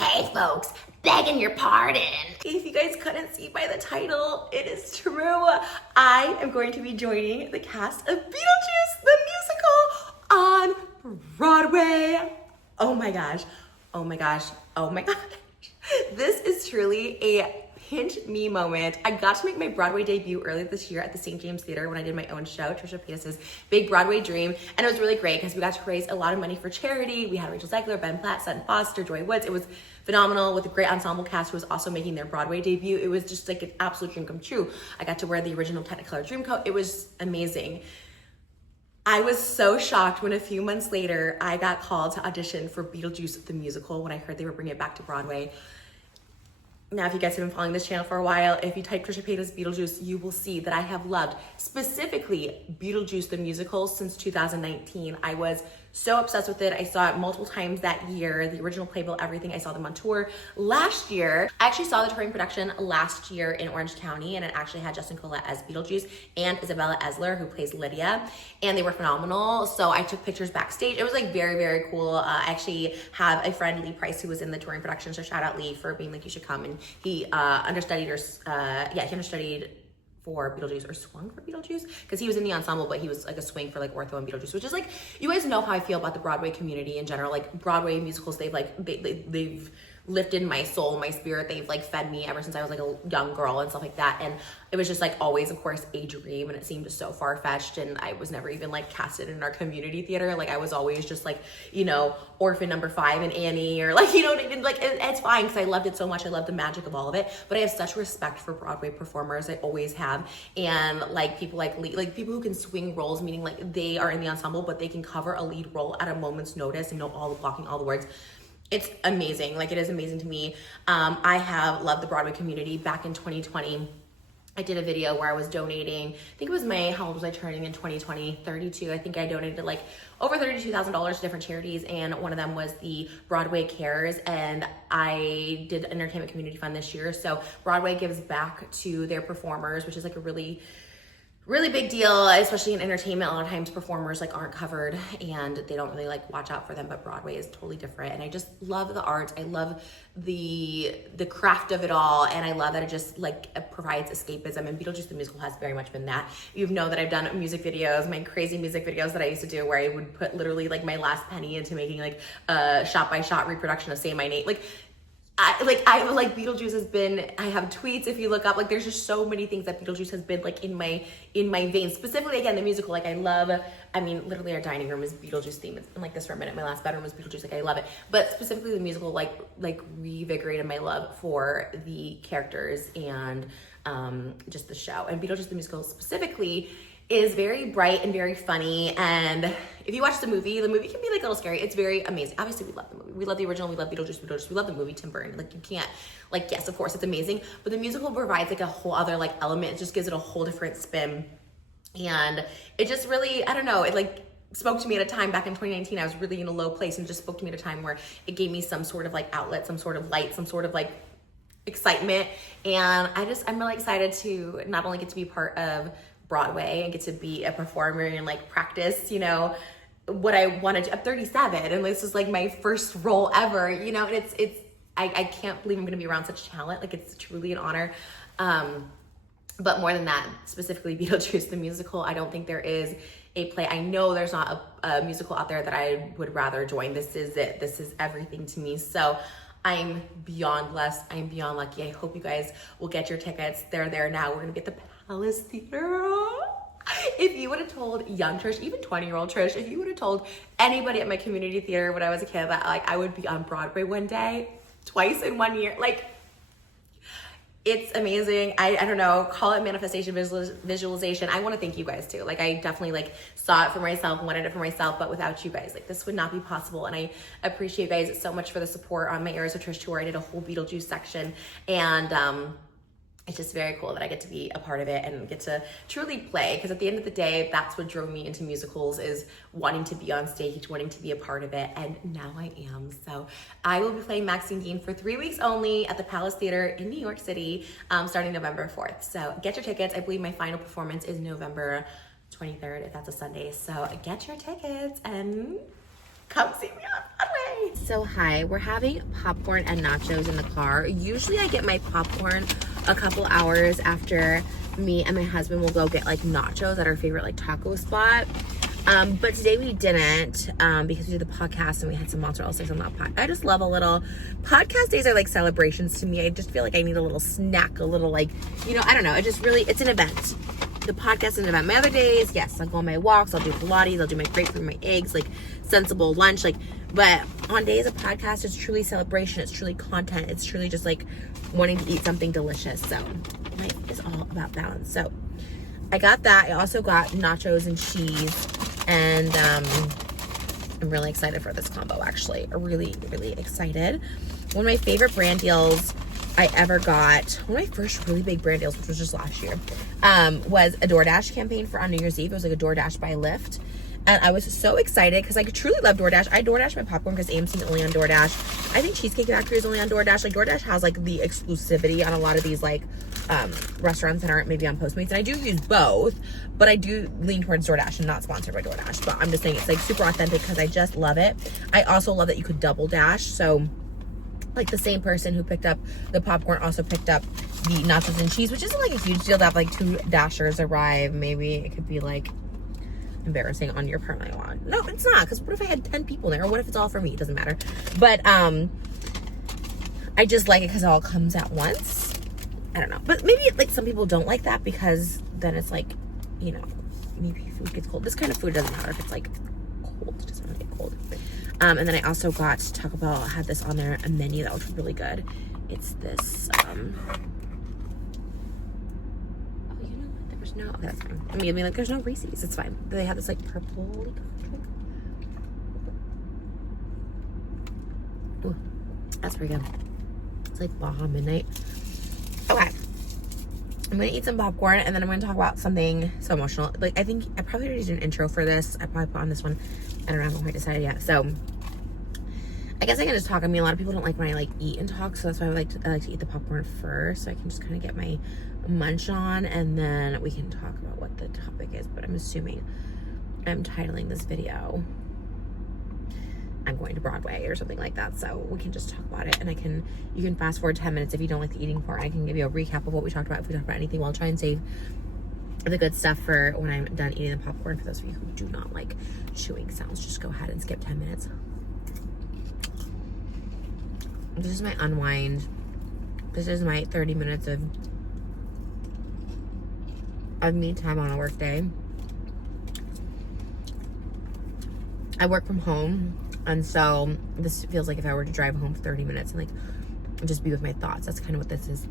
Hey folks, begging your pardon. If you guys couldn't see by the title, it is true. I am going to be joining the cast of Beetlejuice the Musical on Broadway. Oh my gosh, oh my gosh, oh my gosh. This is truly a pinch me moment. I got to make my Broadway debut earlier this year at the St. James Theater when I did my own show, Trisha Paytas's big Broadway dream. And it was really great because we got to raise a lot of money for charity. We had Rachel Zegler, Ben Platt, Sutton Foster, Joy Woods. It was phenomenal with a great ensemble cast who was also making their Broadway debut. It was just like an absolute dream come true. I got to wear the original Technicolor Dreamcoat. It was amazing. I was so shocked when a few months later, I got called to audition for Beetlejuice the Musical when I heard they were bringing it back to Broadway. Now, if you guys have been following this channel for a while, if you type Trisha Paytas Beetlejuice, you will see that I have loved specifically Beetlejuice the Musical since 2019. I was so obsessed with it. I saw it multiple times that year, the original playbill, everything. I saw them on tour last year. I actually saw the touring production last year in Orange County, and it actually had Justin Collette as Beetlejuice and Isabella Esler, who plays Lydia, and they were phenomenal. So I took pictures backstage. It was like very, very cool. I actually have a friend, Lee Price, who was in the touring production, so shout out Lee for being like, you should come. And he understudied for Beetlejuice, or swung for Beetlejuice, because he was in the ensemble, but he was like a swing for like Ortho and Beetlejuice, which is like, you guys know how I feel about the Broadway community in general. Like Broadway musicals, they've lifted my soul, my spirit. They've like fed me ever since I was like a young girl and stuff like that. And it was just like always, of course, a dream, and it seemed so far-fetched, and I was never even like casted in our community theater. Like I was always just like, you know, orphan number 5 and Annie, or like, you know, like it's fine because I loved it so much. I love the magic of all of it, but I have such respect for Broadway performers. I always have. And like people like people who can swing roles, meaning like they are in the ensemble, but they can cover a lead role at a moment's notice and know all the blocking, all the words. It's amazing. Like, it is amazing to me. I have loved the Broadway community. Back in 2020, I did a video where I was donating, I think it was May, how old was I turning in 2020? 32. I think I donated like over $32,000 to different charities, and one of them was the Broadway Cares, and I did Entertainment Community Fund this year. So Broadway gives back to their performers, which is like a really big deal, especially in entertainment. A lot of times performers like aren't covered and they don't really like watch out for them, but Broadway is totally different. And I just love the arts. I love the craft of it all, and I love that it just like provides escapism, and Beetlejuice the Musical has very much been that. You know that I've done music videos, my crazy music videos that I used to do, where I would put literally like my last penny into making like a shot-by-shot reproduction of Say My Name. Like Beetlejuice has been, I have tweets if you look up, like there's just so many things that Beetlejuice has been like in my veins. Specifically, again, the musical, like I love, I mean, literally our dining room is Beetlejuice themed. It's been like this for a minute. My last bedroom was Beetlejuice, like I love it. But specifically the musical, like reinvigorated my love for the characters and just the show. And Beetlejuice the Musical specifically is very bright and very funny. And if you watch the movie can be like a little scary. It's very amazing. Obviously, we love the movie. We love the original. We love Beetlejuice. We love the movie, Tim Burton. Like, you can't, like, yes, of course, it's amazing. But the musical provides like a whole other like element. It just gives it a whole different spin. And it just really, I don't know, it like spoke to me at a time back in 2019. I was really in a low place, and just spoke to me at a time where it gave me some sort of like outlet, some sort of light, some sort of like excitement. And I'm really excited to not only get to be part of Broadway and get to be a performer and like practice, you know, what I wanted to. I'm 37, and this is like my first role ever, you know, and I can't believe I'm gonna be around such talent. Like, it's truly an honor. But more than that, specifically Beetlejuice the Musical, I don't think there is a play. I know there's not a musical out there that I would rather join. This is it. This is everything to me. So I'm beyond blessed. I'm beyond lucky. I hope you guys will get your tickets. They're there now. We're gonna be at the Palace Theater. If you would have told young Trish, even 20-year-old Trish, if you would have told anybody at my community theater when I was a kid that like I would be on Broadway one day, twice in 1 year, like, it's amazing. I don't know, call it manifestation, visualization. I want to thank you guys too. Like, I definitely like saw it for myself, wanted it for myself, but without you guys, like, this would not be possible. And I appreciate you guys so much for the support on my Eras of Trish tour. I did a whole Beetlejuice section, and it's just very cool that I get to be a part of it and get to truly play, because at the end of the day, that's what drove me into musicals, is wanting to be on stage, wanting to be a part of it, and now I am. So I will be playing Maxine Dean for 3 weeks only at the Palace Theater in New York City, starting November 4th. So get your tickets. I believe my final performance is November 23rd, if that's a Sunday. So get your tickets, and Come see me on Broadway. So hi, we're having popcorn and nachos in the car. Usually I get my popcorn a couple hours after me and my husband will go get like nachos at our favorite like taco spot. But today we didn't, because we did the podcast and we had some mozzarella sticks on that pot. I just love a little, podcast days are like celebrations to me. I just feel like I need a little snack, a little like, you know, I don't know. It just really, it's an event. The podcast is an event. My other days, yes, I'll go on my walks, I'll do Pilates, I'll do my grapefruit, my eggs, like sensible lunch, like, but on days of podcast, it's truly celebration. It's truly content. It's truly just like wanting to eat something delicious. So life is all about balance. So I got that. I also got nachos and cheese. And I'm really excited for this combo, actually. Really, really excited. One of my favorite brand deals I ever got, one of my first really big brand deals, which was just last year, was a DoorDash campaign for on New Year's Eve. It was like a DoorDash by Lyft. And I was so excited because I truly love DoorDash. I DoorDash my popcorn because AMC is only on DoorDash. I think Cheesecake Factory is only on DoorDash. Like DoorDash has like the exclusivity on a lot of these like restaurants that aren't maybe on Postmates. And I do use both, but I do lean towards DoorDash and not sponsored by DoorDash. But I'm just saying it's like super authentic because I just love it. I also love that you could double dash. So like the same person who picked up the popcorn also picked up the nachos and cheese, which isn't like a huge deal to have like 2 dashers arrive. Maybe it could be like embarrassing on your part. No, it's not, because what if I had 10 people there, or what if it's all for me? It doesn't matter. But I just like it because it all comes at once. I don't know, but maybe like some people don't like that because then it's like, you know, maybe food gets cold. This kind of food doesn't matter if it's like cold. It doesn't really get cold. And then I also got Taco Bell had this on their menu that was really good. It's this no, that's fine. I mean, like, there's no Reese's. It's fine. They have this, like, purple drink. Ooh, that's pretty good. It's, like, Baja Midnight. Okay. I'm going to eat some popcorn, and then I'm going to talk about something so emotional. Like, I think I probably already did an intro for this. I probably put on this one. I don't know. I haven't quite decided yet. So, I guess I can just talk. I mean, a lot of people don't like when I, like, eat and talk, so that's why I like to eat the popcorn first, so I can just kind of get my munch on, and then we can talk about what the topic is. But I'm assuming I'm titling this video I'm going to Broadway or something like that, so we can just talk about it, and you can fast forward 10 minutes if you don't like the eating part. I can give you a recap of what we talked about if we talked about anything. I'll try and save the good stuff for when I'm done eating the popcorn. For those of you who do not like chewing sounds, just go ahead and skip 10 minutes. This is my unwind. This is my 30 minutes of me time on a work day. I work from home, and so this feels like if I were to drive home for 30 minutes and like just be with my thoughts. That's kind of what this is.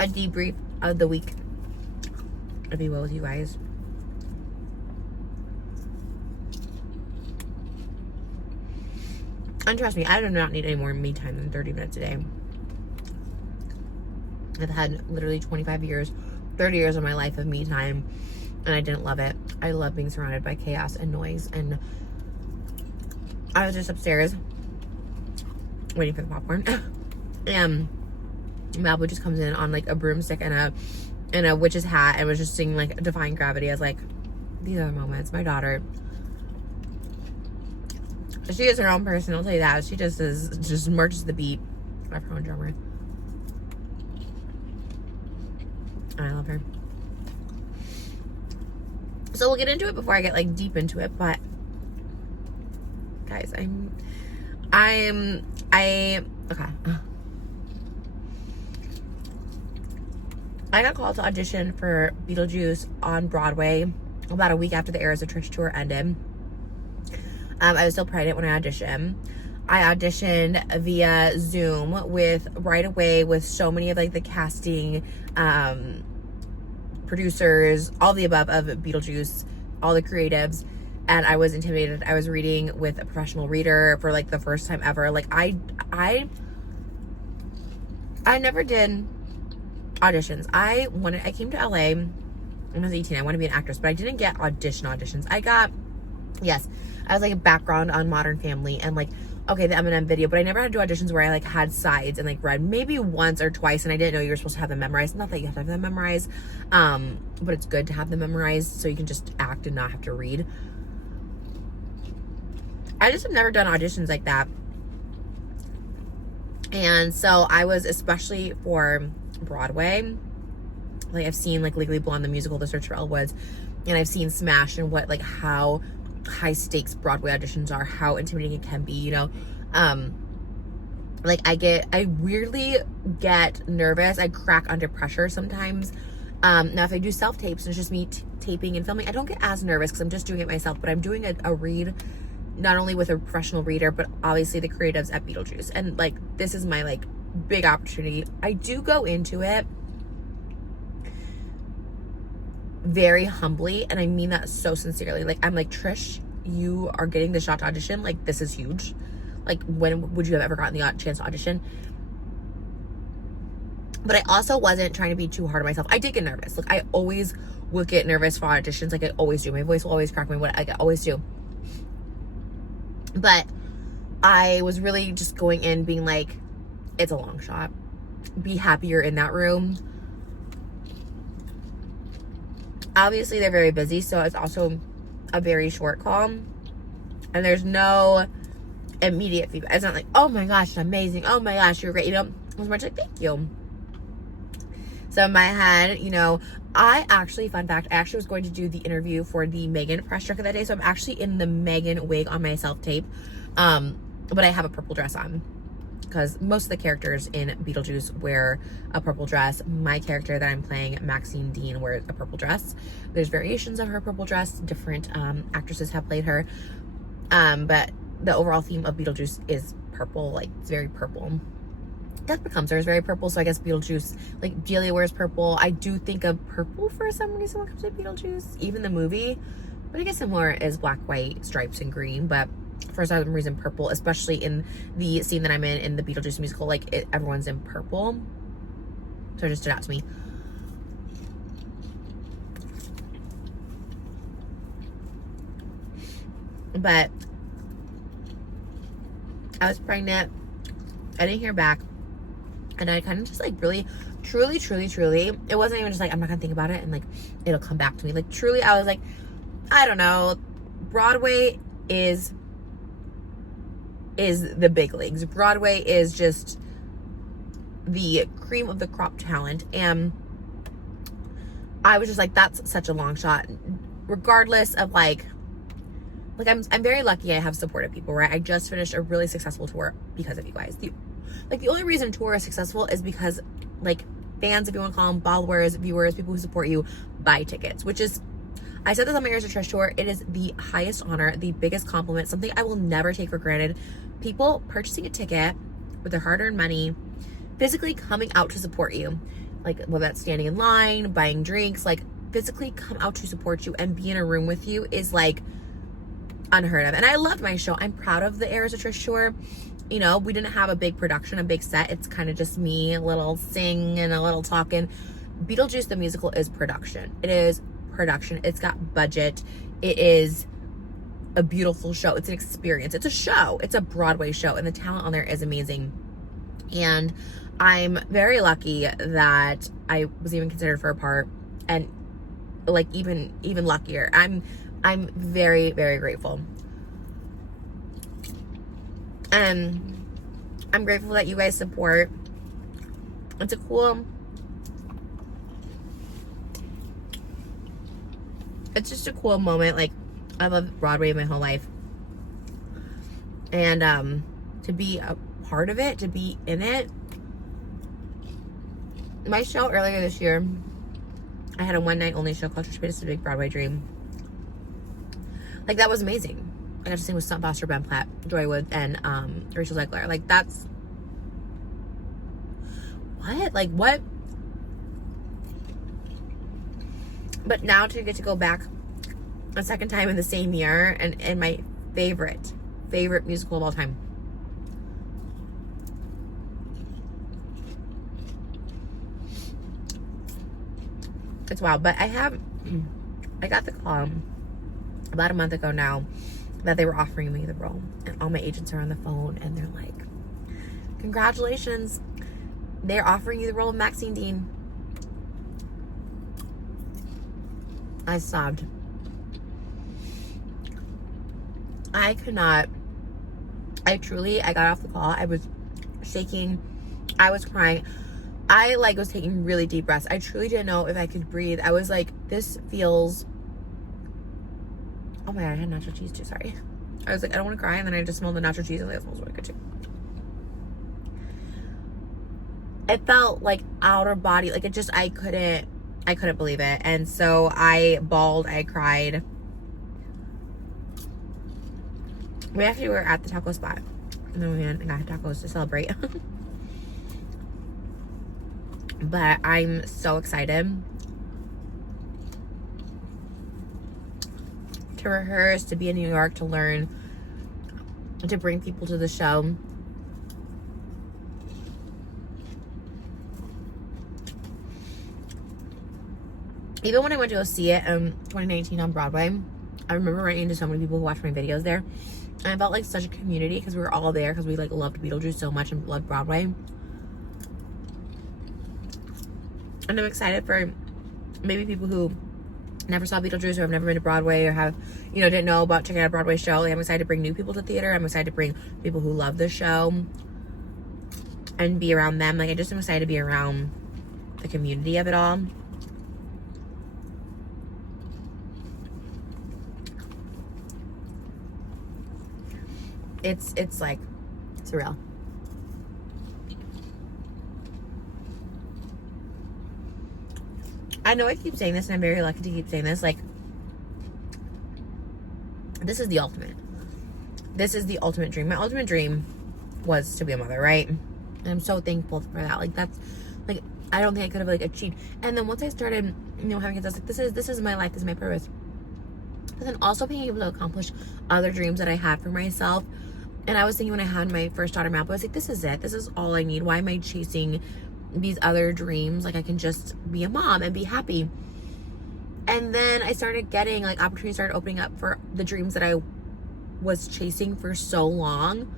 A debrief of the week, if you will, with you guys. And trust me, I do not need any more me time than 30 minutes a day. I've had literally 25 years, 30 years of my life of me time, and I didn't love it. I love being surrounded by chaos and noise, and I was just upstairs waiting for the popcorn. And Malibu just comes in on like a broomstick and a witch's hat and was just singing like Defying Gravity. I was like, these are the moments. My daughter, she is her own person, I'll tell you that. She just marches the beat of her own drummer. I love her. So we'll get into it before I get like deep into it, but guys, okay. I got called to audition for Beetlejuice on Broadway about a week after the Eras of Trish tour ended. I was still pregnant when I auditioned. I auditioned via Zoom right away with so many of like the casting, producers, all the above of Beetlejuice, all the creatives, and I was intimidated. I was reading with a professional reader for like the first time ever. Like I never did auditions. I came to LA when I was 18. I wanted to be an actress, but I didn't get auditions. I was like a background on Modern Family and like, okay, the Eminem video, but I never had to do auditions where I like had sides and like read maybe once or twice, and I didn't know you were supposed to have them memorized. Not that you have to have them memorized, but it's good to have them memorized so you can just act and not have to read. I just have never done auditions like that. And so I was, especially for Broadway, like I've seen like Legally Blonde, the musical, The Search for Elle, and I've seen Smash, and what, like, how high stakes Broadway auditions are, how intimidating it can be, you know. Like I weirdly get nervous. I crack under pressure sometimes. Now if I do self tapes and it's just me taping and filming, I don't get as nervous because I'm just doing it myself, but I'm doing a read not only with a professional reader, but obviously the creatives at Beetlejuice. And like, this is my like big opportunity. I do go into it very humbly, and I mean that so sincerely. Like, I'm like, Trish, you are getting the shot to audition. Like, this is huge. Like, when would you have ever gotten the chance to audition? But I also wasn't trying to be too hard on myself. I did get nervous. Like, I always would get nervous for auditions. Like, I always do. My voice will always crack. Like, I always do. But I was really just going in being like, it's a long shot. Be happy you're in that room. Obviously, they're very busy, so it's also a very short call. And there's no immediate feedback. It's not like, oh my gosh, amazing. Oh my gosh, you're great. You know, it was much like, thank you. So in my head, you know, I actually, fun fact, I actually was going to do the interview for the Megan press trip of that day. So I'm actually in the Megan wig on my self-tape. But I have a purple dress on because most of the characters in Beetlejuice wear a purple dress. My character that I'm playing, Maxine Dean, wears a purple dress. There's variations of her purple dress. Different actresses have played her. But the overall theme of Beetlejuice is purple. Like, it's very purple. Death Becomes Her is very purple, so I guess Beetlejuice, like, Delia wears purple. I do think of purple for some reason when it comes to Beetlejuice, even the movie. But I guess it more is black, white, stripes, and green. But for some reason, purple, especially in the scene that I'm in the Beetlejuice musical, like, everyone's in purple. So it just stood out to me. But I was pregnant. I didn't hear back. And I kind of just, like, really, truly, it wasn't even just like, I'm not gonna think about it and, like, it'll come back to me. Like, truly, I was like, I don't know. Broadway is the big leagues. Broadway is just the cream of the crop talent. And I was just like, that's such a long shot. Regardless of, like I'm very lucky I have supportive people, right? I just finished a really successful tour because of you guys. The only reason tour is successful is because, like, fans, if you want to call them, followers, viewers, people who support you, buy tickets, which is, I said this on my Eras of Trish tour, it is the highest honor, the biggest compliment, something I will never take for granted. People purchasing a ticket with their hard-earned money, physically coming out to support you, like, whether that's standing in line, buying drinks, like, physically come out to support you and be in a room with you is, like, unheard of. And I loved my show. I'm proud of the Eras of Trish tour. You know, we didn't have a big production, a big set. It's kind of just me, a little sing and a little talking. Beetlejuice the Musical is production. It is production. It's got budget. It is a beautiful show. It's an experience. It's a show. It's a Broadway show, and the talent on there is amazing. And I'm very lucky that I was even considered for a part, and, like, even luckier. I'm very, very grateful. And I'm grateful that you guys support. It's a cool, it's just a cool moment. Like, I love Broadway my whole life. And to be a part of it, to be in it. My show earlier this year, I had a one night only show called Trish Paytas' Big Broadway Dream. Like, that was amazing. I got to sing with Stunt Foster, Ben Platt, Joy Wood, and Rachel Zegler. Like, that's... What? Like, what? But now to get to go back a second time in the same year, and my favorite musical of all time. It's wild. But I got the call about a month ago now that they were offering me the role, and all my agents are on the phone and they're like, congratulations, they're offering you the role of Maxine Dean. I sobbed. I could not I got off the call. I was shaking. I was crying. I like was taking really deep breaths. I truly didn't know if I could breathe. I was like, this feels, oh my God, I had nacho cheese too, sorry. I was like, I don't want to cry. And then I just smelled the nacho cheese and that smells really good too. It felt like outer body, like it just, I couldn't believe it. And so I bawled, I cried. We actually were at the taco spot. And then we went and got tacos to celebrate. But I'm so excited to rehearse, to be in New York, to learn, to bring people to the show. Even when I went to go see it in 2019 on Broadway, I remember running into so many people who watched my videos there. And I felt like such a community because we were all there because we like loved Beetlejuice so much and loved Broadway. And I'm excited for maybe people who never saw Beetlejuice or have never been to Broadway or have, you know, didn't know about checking out a Broadway show. Like, I'm excited to bring new people to theater. I'm excited to bring people who love the show and be around them. Like, I just am excited to be around the community of it all. It's like surreal. I know I keep saying this and I'm very lucky to keep saying this. Like, this is the ultimate. This is the ultimate dream. My ultimate dream was to be a mother, right? And I'm so thankful for that. Like, that's, like, I don't think I could have, like, achieved. And then once I started, you know, having kids, I was like, this is my life. This is my purpose. But then also being able to accomplish other dreams that I had for myself. And I was thinking when I had my first daughter, Map, I was like, this is it. This is all I need. Why am I chasing these other dreams? Like, I can just be a mom and be happy. And then I started getting, like, opportunities started opening up for the dreams that I was chasing for so long.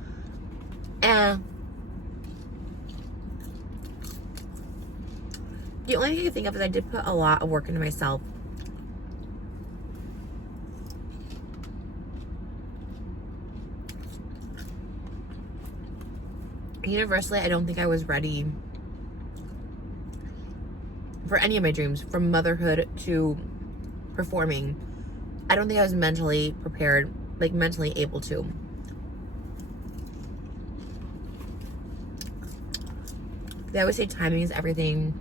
And the only thing I can think of is I did put a lot of work into myself. Universally, I don't think I was ready for any of my dreams, from motherhood to performing. I don't think I was mentally prepared, like mentally able to. They always say timing is everything.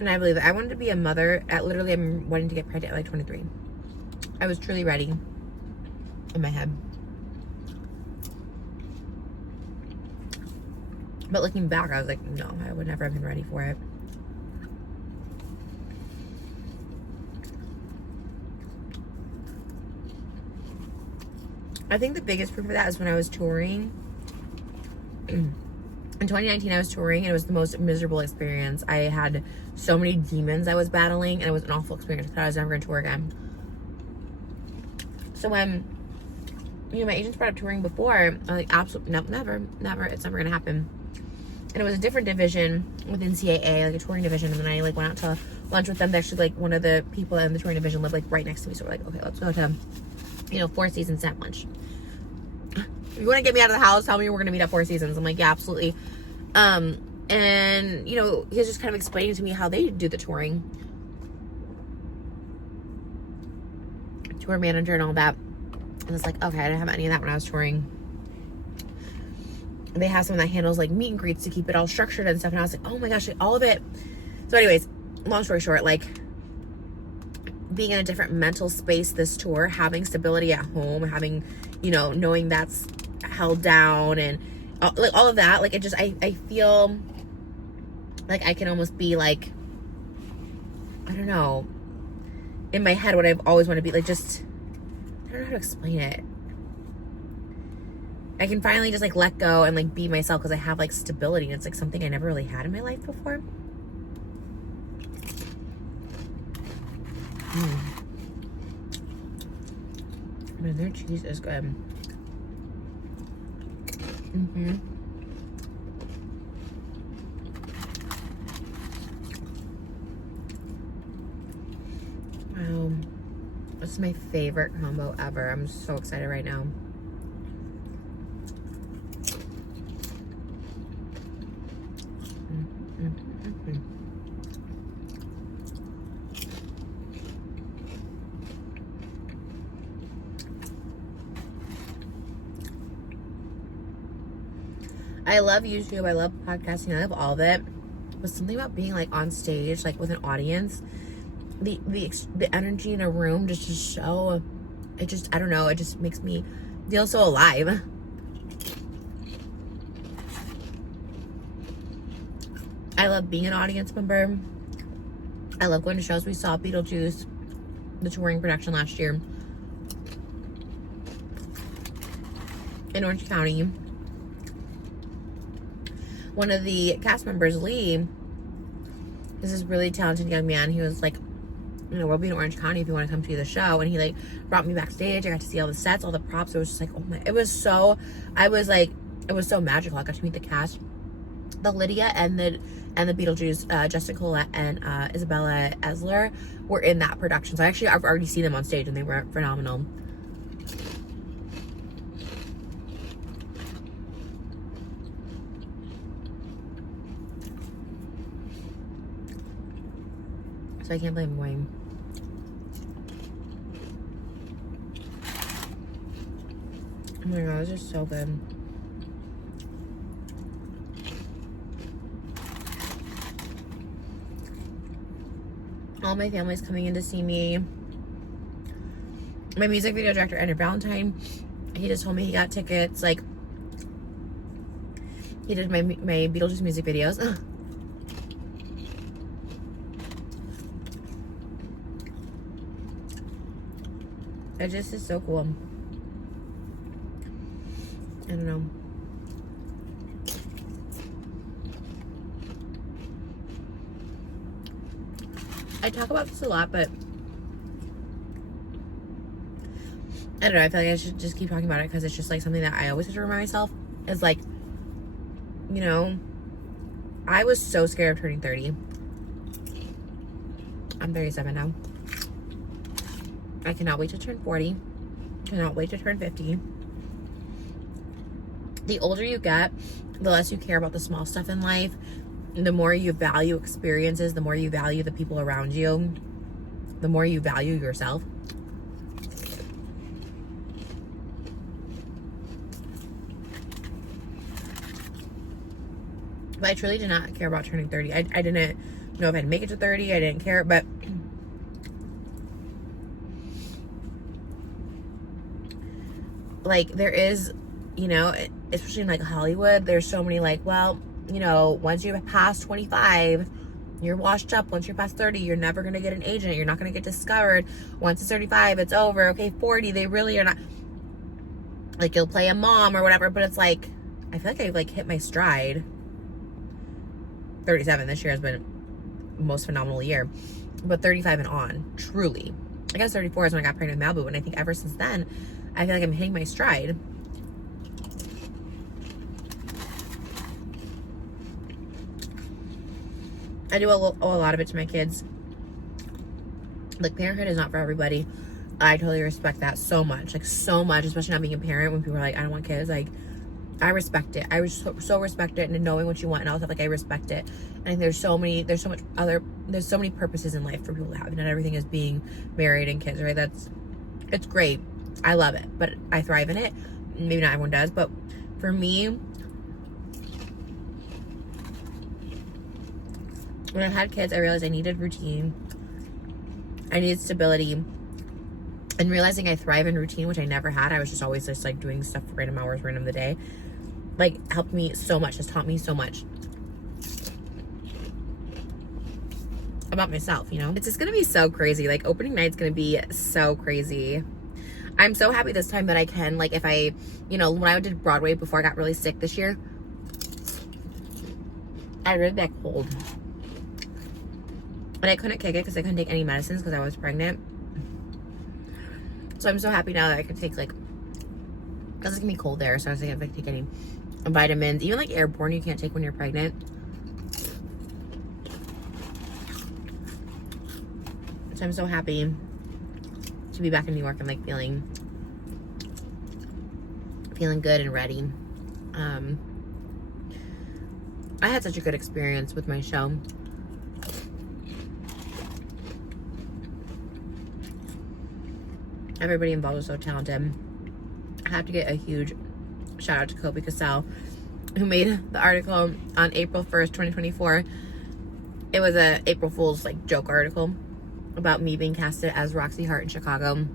And I believe it. I wanted to be a mother at literally, I'm wanting to get pregnant at like 23. I was truly ready in my head. But looking back, I was like, no, I would never have been ready for it. I think the biggest proof of that is when I was touring. In 2019, I was touring, and it was the most miserable experience. I had so many demons I was battling, and it was an awful experience. I thought I was never going to tour again. So when, you know, my agents brought up touring before, I was like, absolutely, no, never, it's never going to happen. And it was a different division within CAA, like a touring division. And then I like went out to lunch with them. They actually, like, one of the people in the touring division lived like right next to me. So we're like, okay, let's go to, you know, Four Seasons at lunch. If you want to get me out of the house, tell me we're going to meet at Four Seasons. I'm like, yeah, absolutely. And, you know, he was just kind of explaining to me how they do the touring. Tour manager and all that. And it's like, okay, I didn't have any of that when I was touring. And they have someone that handles like meet and greets to keep it all structured and stuff. And I was like, oh my gosh, like, all of it. So anyways, long story short, like being in a different mental space this tour, having stability at home, having, you know, knowing that's held down and like all of that, like it just, I feel like I can almost be like, I don't know, in my head what I've always wanted to be, like just, I don't know how to explain it. I can finally just like let go and like be myself because I have like stability, and it's like something I never really had in my life before. Man, their cheese is good. Wow. is my favorite combo ever. I'm so excited right now. I love YouTube. I love podcasting. I love all of it. But something about being like on stage, like with an audience, the energy in a room just is so, it just, I don't know, it just makes me feel so alive. I love being an audience member. I love going to shows. We saw Beetlejuice, the touring production last year in Orange County. One of the cast members, Lee, is this really talented young man. He was like, you know, we'll be in Orange County if you want to come to the show. And he like brought me backstage. I got to see all the sets, all the props. It was just like, oh my, it was so magical. I got to meet the cast, the Lydia and the Beetlejuice, Jessica Collette and Isabella Esler were in that production. So I've already seen them on stage and they were phenomenal. So I can't blame Wayne. Oh my god, this is so good. All my family's coming in to see me. My music video director, Andrew Valentine, he just told me he got tickets. Like, he did my Beetlejuice music videos. It just is so cool. I don't know. I talk about this a lot, but I don't know. I feel like I should just keep talking about it because it's just like something that I always have to remind myself. Is like, you know, I was so scared of turning 30. I'm 37 now. I cannot wait to turn 40. Cannot wait to turn 50. The older you get, the less you care about the small stuff in life. The more you value experiences, the more you value the people around you, the more you value yourself. But I truly did not care about turning 30. I didn't know if I'd make it to 30. I didn't care, but like there is, you know, especially in like Hollywood, there's so many like, well, you know, once you're past 25, you're washed up. Once you're past 30, you're never going to get an agent. You're not going to get discovered. Once it's 35, it's over. Okay, 40, they really are not, like, you'll play a mom or whatever, but it's like, I feel like I've like hit my stride. 37 this year has been the most phenomenal year, but 35 and on, truly. I guess 34 is when I got pregnant with Malibu, and I think ever since then, I feel like I'm hitting my stride. I do owe a lot of it to my kids. Like, parenthood is not for everybody. I totally respect that so much. Like, so much, especially not being a parent when people are like, I don't want kids. Like, I respect it. I so respect it, and knowing what you want and all stuff. Like, I respect it. And there's so many purposes in life for people to have. Not everything is being married and kids, right? It's great. I love it, but I thrive in it. Maybe not everyone does, but for me, when I had kids, I realized I needed routine. I needed stability. And realizing I thrive in routine, which I never had. I was just always just like doing stuff for random hours, random the day. Like, helped me so much. Has taught me so much about myself, you know? It's just gonna be so crazy. Like, opening night's gonna be so crazy. I'm so happy this time that I can, like, if I, you know, when I did Broadway before I got really sick this year, I had really bad cold. And I couldn't kick it because I couldn't take any medicines because I was pregnant. So I'm so happy now that I can take, like, because it's gonna be cold there, so I was like, if I take any vitamins, even like airborne, you can't take when you're pregnant. So I'm so happy to be back in New York and like feeling good and ready. I had such a good experience with my show. Everybody involved was so talented. I have to get a huge shout out to Kobe Cassell, who made the article on April 1st, 2024. It was a April Fool's like joke article about me being casted as Roxy Hart in Chicago.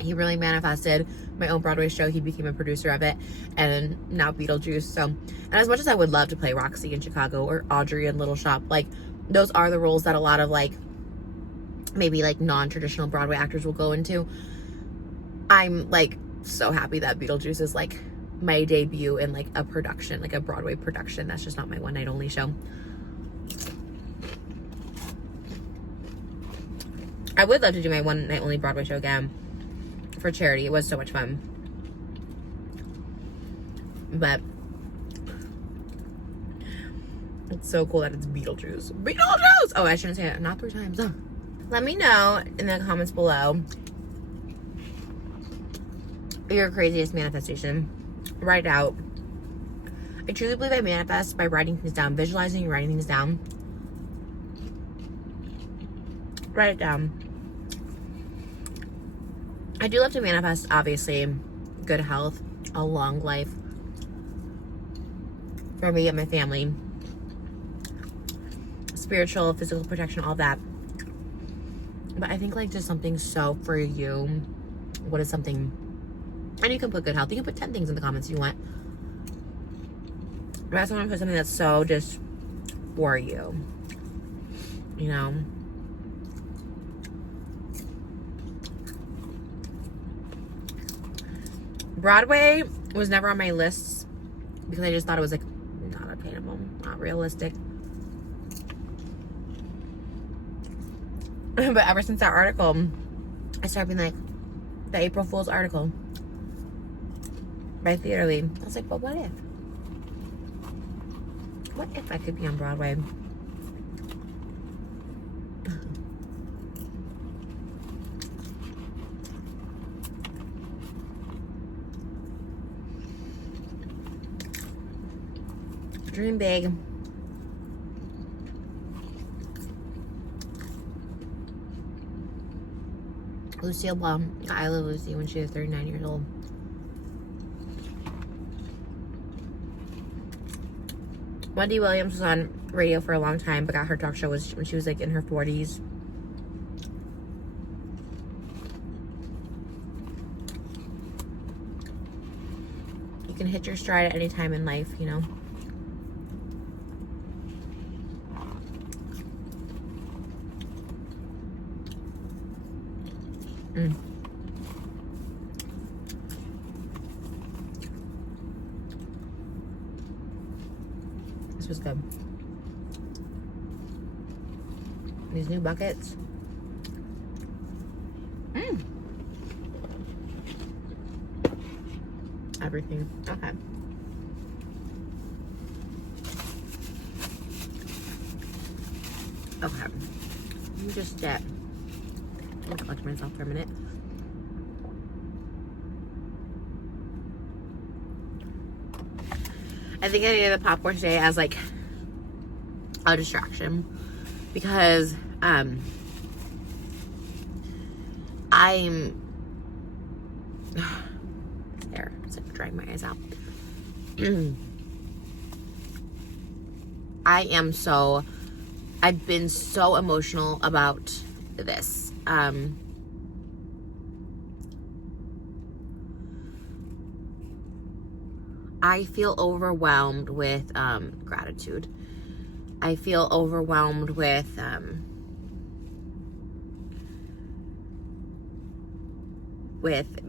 He really manifested my own Broadway show. He became a producer of it, and now Beetlejuice. So, and as much as I would love to play Roxy in Chicago or Audrey in Little Shop, like those are the roles that a lot of like maybe like non-traditional Broadway actors will go into. I'm like so happy that Beetlejuice is like my debut in like a production, like a Broadway production. That's just not my one night only show. I would love to do my one night only Broadway show again for charity. It was so much fun. But it's so cool that it's Beetlejuice. Beetlejuice! Oh, I shouldn't say it. Not 3 times. Oh. Let me know in the comments below your craziest manifestation. Write it out. I truly believe I manifest by writing things down, visualizing and writing things down. Write it down. I do love to manifest, obviously, good health, a long life for me and my family, spiritual, physical protection, all that. But I think like just something so for you. What is something? And you can put good health. You can put 10 things in the comments if you want. But I also want to put something that's so just for you. You know? Broadway was never on my lists because I just thought it was like not attainable, not realistic. But ever since that article, I started being like, the April Fool's article by Theater Lead. I was like, but what if? What if I could be on Broadway? Dream big. Lucille Ball. I love Lucy when she was 39 years old. Wendy Williams was on radio for a long time, but got her talk show when she was like in her 40s. You can hit your stride at any time in life, you know. This was good. These new buckets. Everything. Okay. Okay. Let me just dip. I'll collect myself for a minute. I think I needed the popcorn today as like a distraction because I'm there. It's like drying my eyes out. I've been so emotional about this. I feel overwhelmed with gratitude. I feel overwhelmed with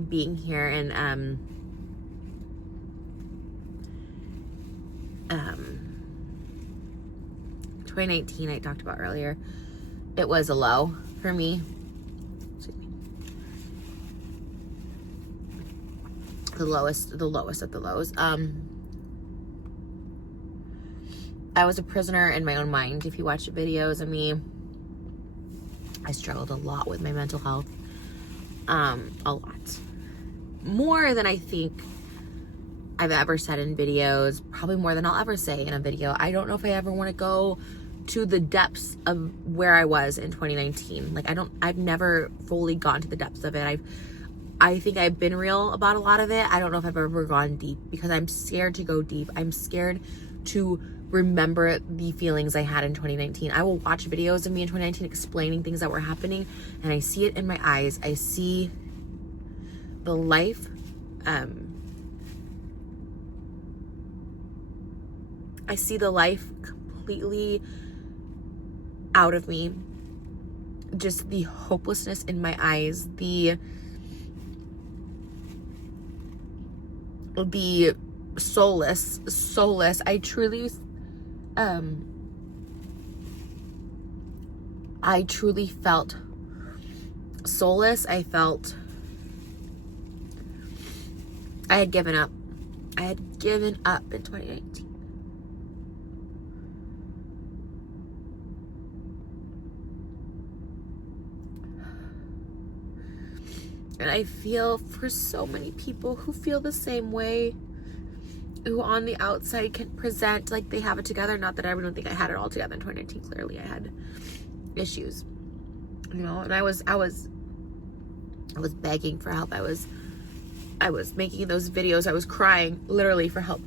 being here and 2019 I talked about earlier. It was a low for me. Excuse me. The lowest of the lows. I was a prisoner in my own mind. If you watch the videos of me, I struggled a lot with my mental health. a lot. More than I think I've ever said in videos, probably more than I'll ever say in a video. I don't know if I ever want to go to the depths of where I was in 2019. Like, I've never fully gone to the depths of it. I think I've been real about a lot of it. I don't know if I've ever gone deep because I'm scared to go deep. I'm scared to remember the feelings I had in 2019. I will watch videos of me in 2019 explaining things that were happening, and I see it in my eyes. I see the life, I see the life completely out of me. Just the hopelessness in my eyes, the soulless. I truly felt soulless. I felt I had given up. I had given up in 2019. And I feel for so many people who feel the same way, who on the outside can present like they have it together. Not that I don't think I had it all together in 2019. Clearly I had issues, you know, and I was begging for help. I was making those videos. I was crying literally for help.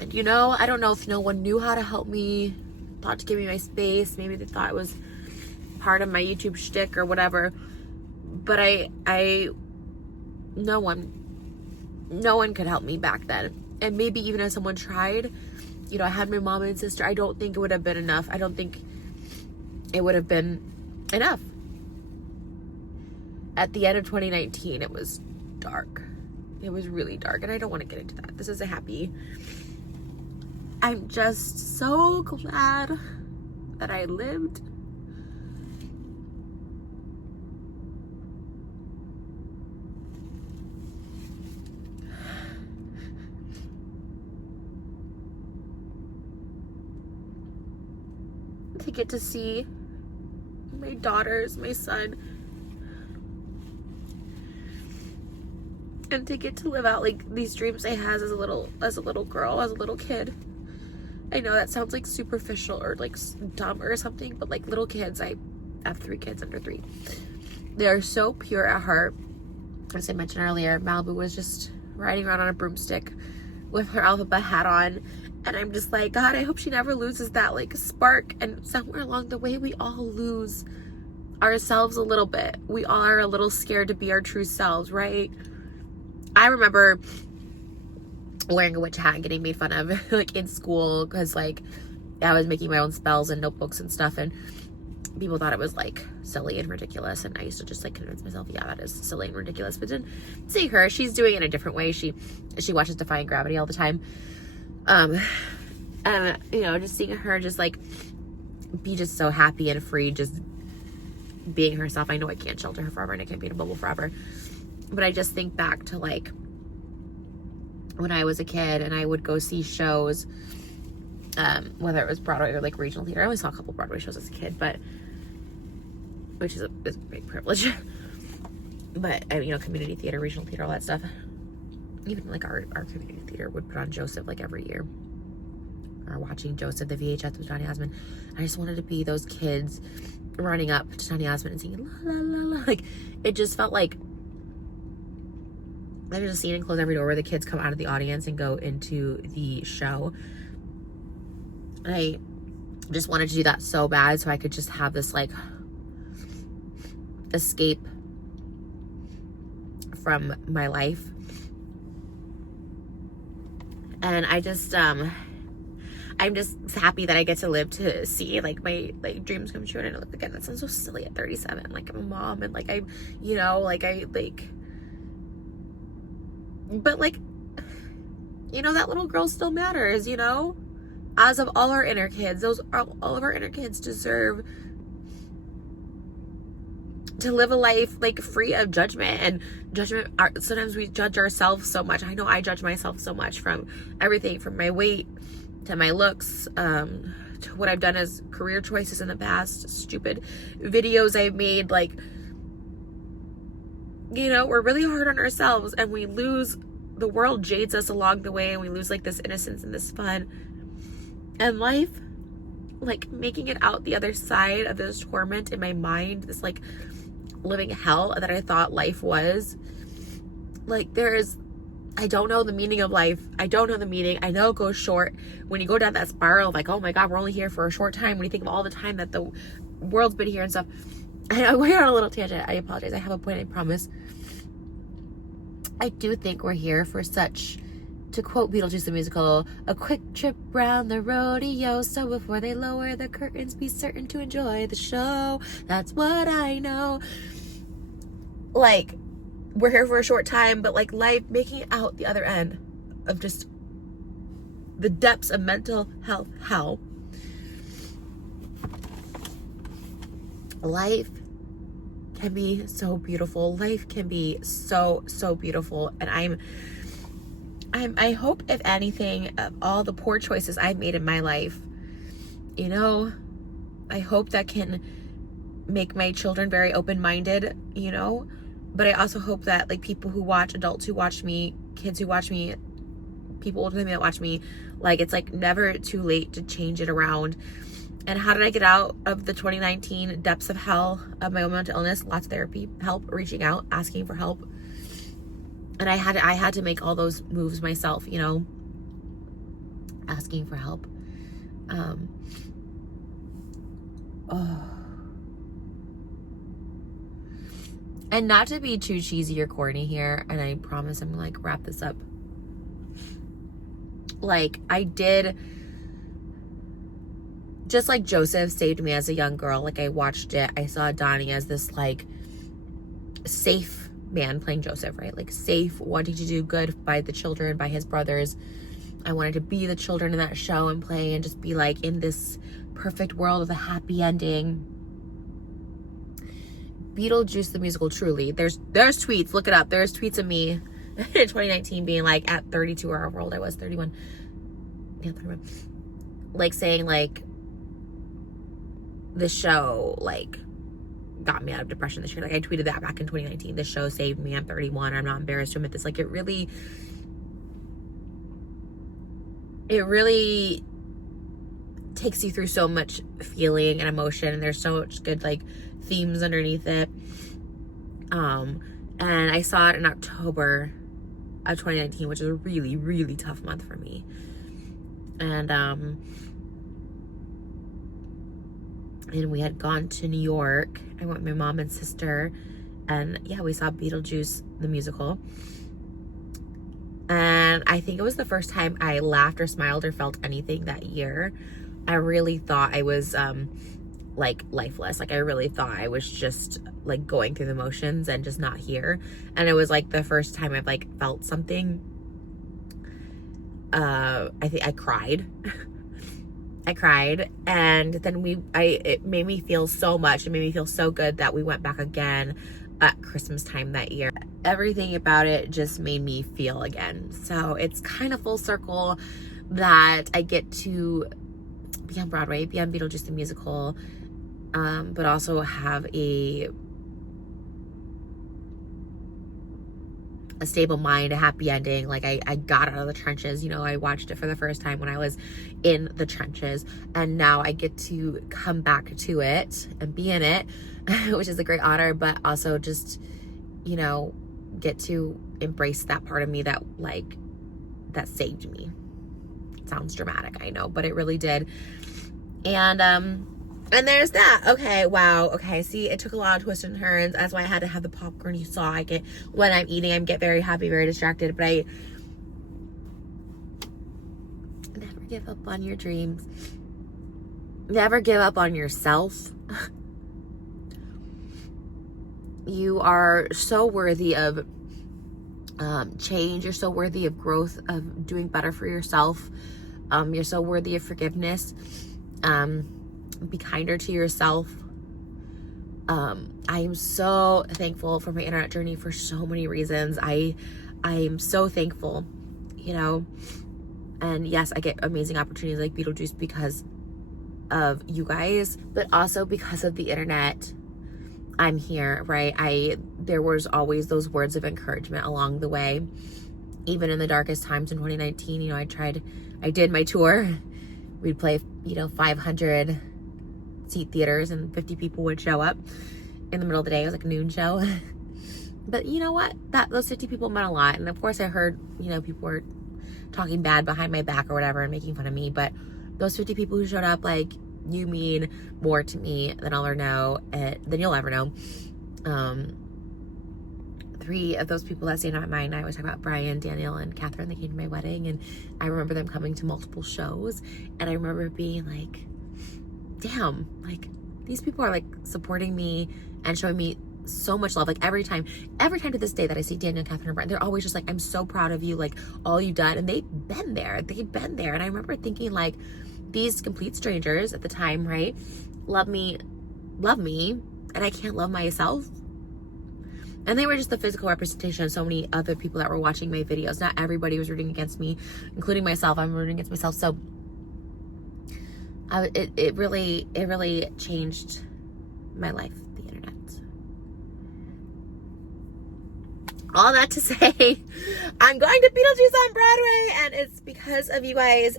And you know, I don't know if no one knew how to help me, thought to give me my space. Maybe they thought it was part of my YouTube shtick or whatever. But no one could help me back then. And maybe even if someone tried, you know, I had my mom and sister. I don't think it would have been enough. I don't think it would have been enough. At the end of 2019, it was dark. It was really dark, and I don't want to get into that. This is a happy. I'm just so glad that I lived. To get to see my daughters, my son, and to get to live out like these dreams I had as a little girl, as a little kid. I know that sounds like superficial or like dumb or something, but like little kids, I have 3 kids under 3. They are so pure at heart. As I mentioned earlier, Malibu was just riding around on a broomstick with her alphabet hat on. And I'm just like, God, I hope she never loses that like spark. And somewhere along the way, we all lose ourselves a little bit. We all are a little scared to be our true selves, right? I remember wearing a witch hat and getting made fun of like in school because like I was making my own spells and notebooks and stuff, and people thought it was like silly and ridiculous. And I used to just like convince myself, yeah, that is silly and ridiculous. But then see her, she's doing it in a different way. She watches Defying Gravity all the time. And you know, just seeing her just like be just so happy and free, just being herself. I know I can't shelter her forever and I can't be in a bubble forever, but I just think back to like when I was a kid and I would go see shows, whether it was Broadway or like regional theater. I only saw a couple Broadway shows as a kid, but which is a big privilege. But you know, community theater, regional theater, all that stuff. Even like our community theater would put on Joseph like every year. Or watching Joseph, the VHS with Johnny Osmond. I just wanted to be those kids running up to Johnny Osmond and singing la la la la. Like it just felt like there's a scene in Close Every Door where the kids come out of the audience and go into the show. I just wanted to do that so bad so I could just have this like escape from my life. And I just I'm just happy that I get to live to see like my like dreams come true. And I know, again, that sounds so silly at 37. Like I'm a mom and like I, you know, like I like, but like, you know, that little girl still matters, you know, as of all our inner kids. Those are all of our inner kids deserve to live a life like free of judgment. And judgment sometimes we judge ourselves so much. I know I judge myself so much, from everything from my weight to my looks, to what I've done as career choices in the past, stupid videos I've made, like we're really hard on ourselves, and we lose, the world jades us along the way, and we lose like this innocence and this fun. And life, like making it out the other side of this torment in my mind, this like living hell that I thought life was, like I don't know the meaning of life. I don't know the meaning. I know it goes short. When you go down that spiral of like, oh my God, we're only here for a short time. When you think of all the time that the world's been here and stuff. I went on a little tangent. I apologize. I have a point, I promise. I do think we're here for such, to quote Beetlejuice the Musical, a quick trip round the rodeo. So before they lower the curtains, be certain to enjoy the show. That's what I know. Like, we're here for a short time, but like life, making it out the other end of just the depths of mental health hell. Life can be so beautiful. Life can be so beautiful. And I hope, if anything, of all the poor choices I've made in my life, I hope that can make my children very open-minded, but I also hope that like people who watch, adults who watch me, kids who watch me, people older than me that watch me, like it's like never too late to change it around. And how did I get out of the 2019 depths of hell of my own mental illness? Lots of therapy, help, reaching out, asking for help. And I had to make all those moves myself, asking for help. And not to be too cheesy or corny here, and I promise I'm gonna like wrap this up. Like I did, just like Joseph saved me as a young girl. Like I watched it, I saw Donnie as this like safe man playing Joseph, right? Like safe, wanting to do good by the children, by his brothers. I wanted to be the children in that show and play and just be like in this perfect world with a happy ending. Beetlejuice the Musical, truly. There's tweets, look it up. There's tweets of me in 2019 being like at 32 or however old I was, 31. Yeah, 31. Like saying like the show like got me out of depression this year. Like I tweeted that back in 2019. The show saved me. I'm 31. I'm not embarrassed to admit this. Like it really takes you through so much feeling and emotion, and there's so much good like themes underneath it. And I saw it in October of 2019, which is a really, really tough month for me. And we had gone to New York. I went with my mom and sister, and yeah, we saw Beetlejuice the Musical. And I think it was the first time I laughed or smiled or felt anything that year. I really thought I was like lifeless. Like I really thought I was just like going through the motions and just not here. And it was like the first time I've like felt something. I think I cried. I cried, and then it made me feel so much. It made me feel so good that we went back again at Christmas time that year. Everything about it just made me feel again. So it's kind of full circle that I get to be on Broadway, be on Beetlejuice the Musical, but also have a stable mind, a happy ending. Like I got out of the trenches, I watched it for the first time when I was in the trenches, and now I get to come back to it and be in it, which is a great honor, but also just, get to embrace that part of me that saved me. It sounds dramatic, I know, but it really did. And there's that. Okay, wow. Okay, see, it took a lot of twists and turns. That's why I had to have the popcorn. You saw when I'm eating, I get very happy, very distracted, but I never give up on your dreams. Never give up on yourself. You are so worthy of change. You're so worthy of growth, of doing better for yourself. You're so worthy of forgiveness. Be kinder to yourself. I am so thankful for my internet journey for so many reasons. I am so thankful, and yes, I get amazing opportunities like Beetlejuice because of you guys, but also because of the internet. I'm here, right? There was always those words of encouragement along the way. Even in the darkest times in 2019, you know, I did my tour. We'd play, you know, 500 seat theaters and 50 people would show up in the middle of the day. It was like a noon show. But you know what? Those 50 people meant a lot. And of course I heard, you know, people were talking bad behind my back or whatever and making fun of me. But those 50 people who showed up, like, you mean more to me than I'll ever know, than you'll ever know. 3 of those people that stand out in my mind, I always talk about Brian, Daniel, and Catherine. They came to my wedding, and I remember them coming to multiple shows, and I remember being like, damn, like, these people are like supporting me and showing me so much love. Like every time to this day that I see Daniel, Catherine, and Brian, they're always just like, I'm so proud of you, like all you've done. And they've been there. And I remember thinking, like, these complete strangers at the time, right, love me, and I can't love myself. And they were just the physical representation of so many other people that were watching my videos. Not everybody was rooting against me, including myself. I'm rooting against myself. So it really changed my life, the internet. All that to say, I'm going to Beetlejuice on Broadway, and it's because of you guys.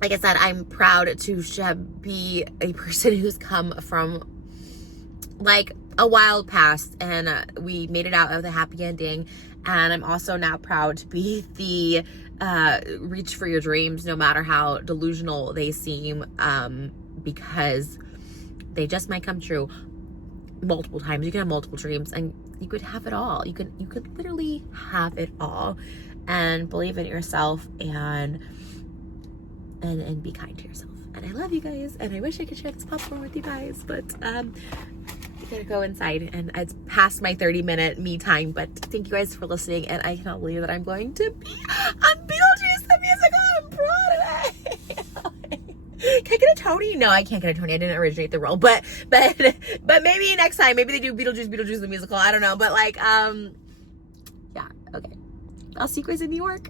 Like I said, I'm proud to be a person who's come from like a wild past, and we made it out of the happy ending. And I'm also now proud to be the reach for your dreams, no matter how delusional they seem, because they just might come true multiple times. You can have multiple dreams, and you could have it all. You could literally have it all, and believe in yourself, and be kind to yourself. And I love you guys, and I wish I could share this popcorn with you guys, but I gotta go inside, and it's past my 30-minute me time. But thank you guys for listening, and I cannot believe that I'm going to be on Beetlejuice the Musical on Broadway. Can I get a Tony? No, I can't get a Tony. I didn't originate the role, but maybe next time. Maybe they do Beetlejuice the Musical. I don't know, but like, yeah, okay. I'll see you guys in New York.